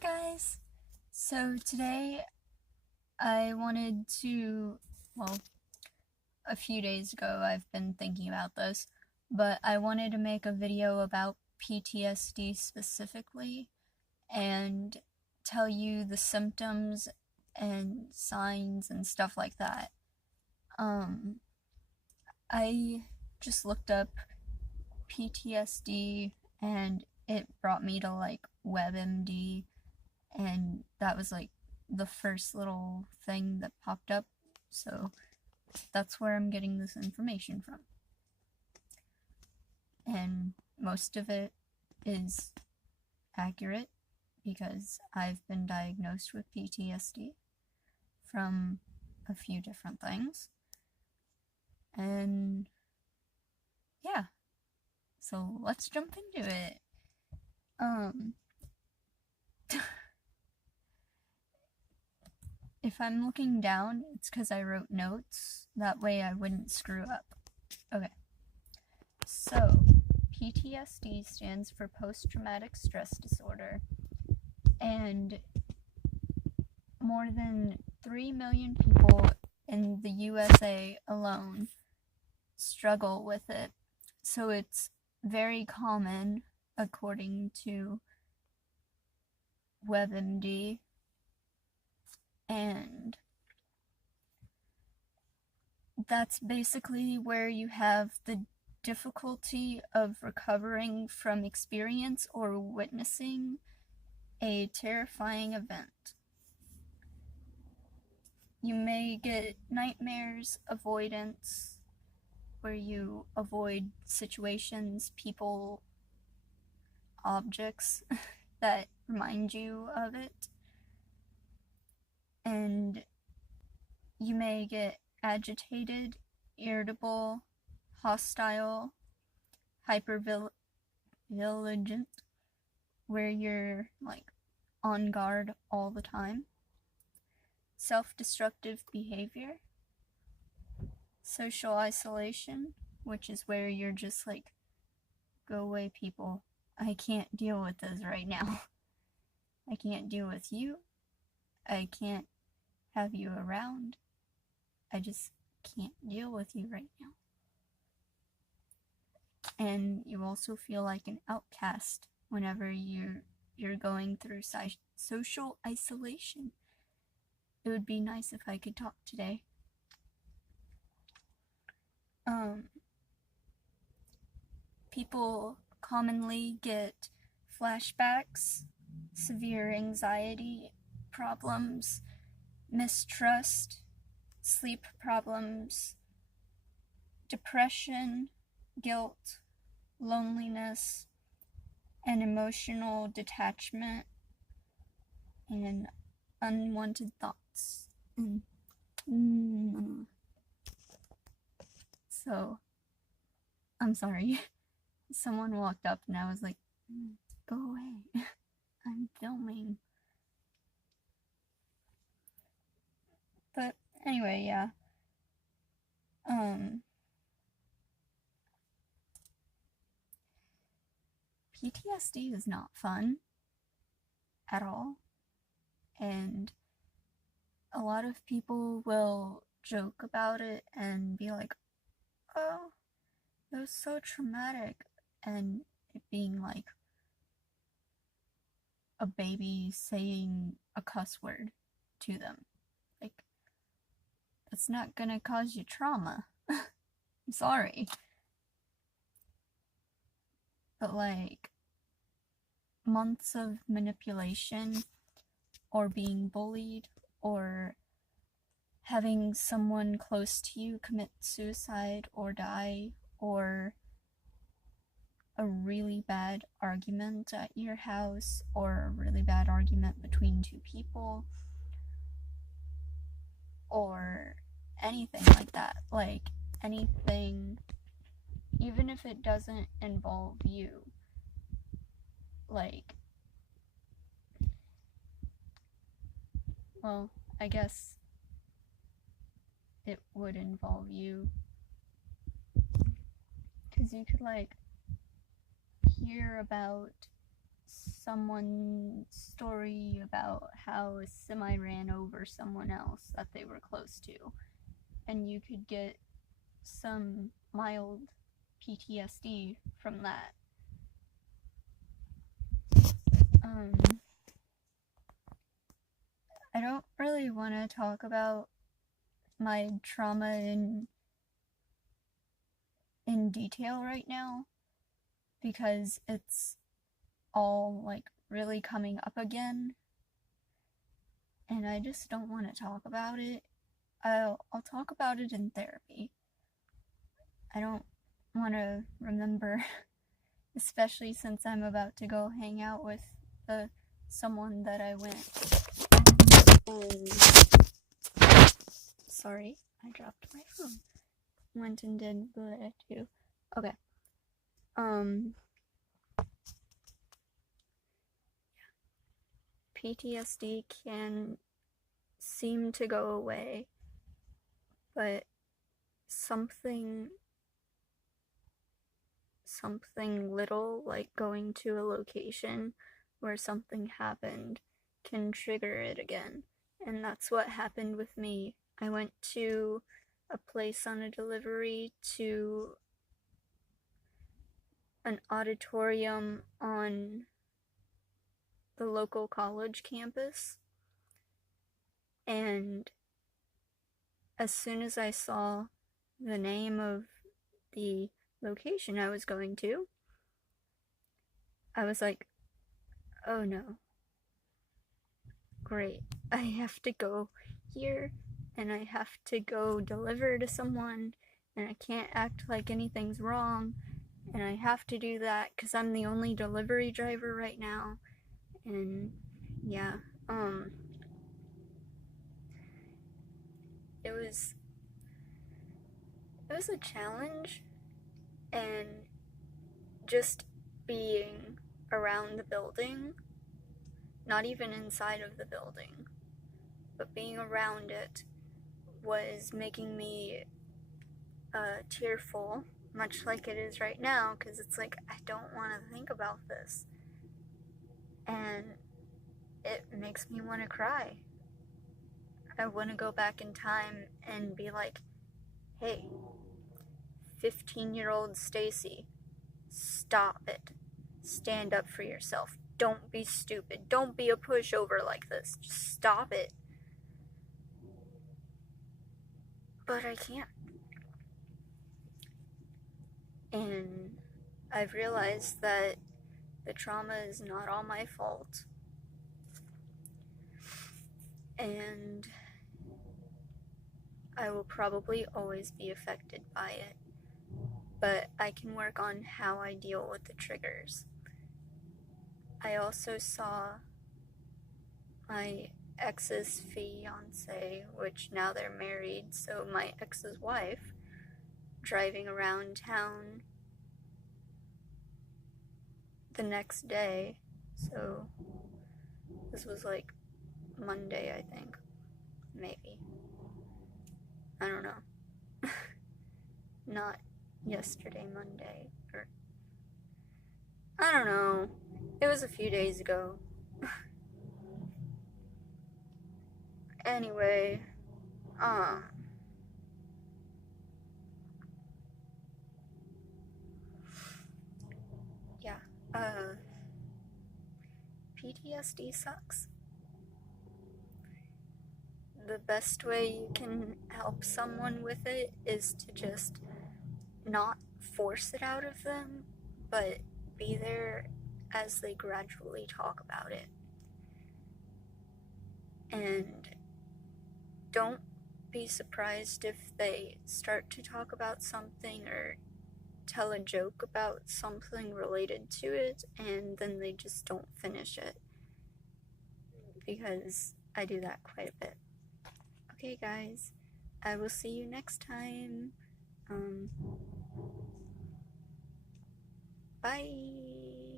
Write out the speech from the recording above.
guys! So today I wanted to, a few days ago I've been thinking about this, but I wanted to make a video about PTSD specifically and tell you the symptoms and signs and stuff like that. I just looked up PTSD and it brought me to WebMD, and that was the first little thing that popped up, so that's where I'm getting this information from. And most of it is accurate because I've been diagnosed with PTSD from a few different things. And yeah, so let's jump into it. If I'm looking down, it's because I wrote notes. That way I wouldn't screw up. Okay. So, PTSD stands for post-traumatic stress disorder. And more than 3 million people in the USA alone struggle with it. So it's very common, according to WebMD. And that's basically where you have the difficulty of recovering from experience or witnessing a terrifying event. You may get nightmares, avoidance, where you avoid situations, people, objects that remind you of it. And you may get agitated, irritable, hostile, hypervigilant, where you're on guard all the time, self-destructive behavior, social isolation, which is where you're just go away, people. I can't deal with this right now. I can't deal with you. I can't have you around. I just can't deal with you right now. And you also feel like an outcast whenever you're going through social isolation. It would be nice if I could talk today. People commonly get flashbacks, severe anxiety problems, mistrust, sleep problems, depression, guilt, loneliness, and emotional detachment, and unwanted thoughts. So, I'm sorry. Someone walked up and I was like, go away. I'm filming. But anyway, yeah. PTSD is not fun at all. And a lot of people will joke about it and be like, oh, it was so traumatic. And it being like a baby saying a cuss word to them. It's not gonna cause you trauma. I'm sorry. But months of manipulation, or being bullied, or having someone close to you commit suicide or die, or a really bad argument at your house, or a really bad argument between two people, or anything like that. Anything, even if it doesn't involve you. Well, I guess it would involve you. Because you could hear about someone's story story about how a semi ran over someone else that they were close to, and you could get some mild PTSD from that. I don't really want to talk about my trauma in detail right now, because it's all like really coming up again, and I just don't want to talk about it. I'll talk about it in therapy. I don't want to remember, especially since I'm about to go hang out with someone that I went. Sorry, I dropped my phone. Went and did that too. Okay. PTSD can seem to go away, but something little, like going to a location where something happened, can trigger it again. And that's what happened with me. I went to a place on a delivery to an auditorium on the local college campus, and as soon as I saw the name of the location I was going to, I was like, oh no, great, I have to go here, and I have to go deliver to someone, and I can't act like anything's wrong, and I have to do that because I'm the only delivery driver right now. And yeah, it was a challenge, and just being around the building, not even inside of the building, but being around it, was making me tearful, much like it is right now, because it's like, I don't want to think about this, and it makes me want to cry. I want to go back in time and be like, hey, 15-year-old Stacy, stop it. Stand up for yourself. Don't be stupid. Don't be a pushover like this. Just stop it. But I can't. And I've realized that the trauma is not all my fault. And I will probably always be affected by it. But I can work on how I deal with the triggers. I also saw my ex's fiance, which now they're married, so my ex's wife, driving around town the next day. So this was like Monday, I think. Maybe. I don't know. Not yesterday, Monday, or I don't know. It was a few days ago. Anyway, yeah, PTSD sucks. The best way you can help someone with it is to just not force it out of them, but be there as they gradually talk about it. And don't be surprised if they start to talk about something or tell a joke about something related to it, and then they just don't finish it, because I do that quite a bit. Okay, guys, I will see you next time. Bye.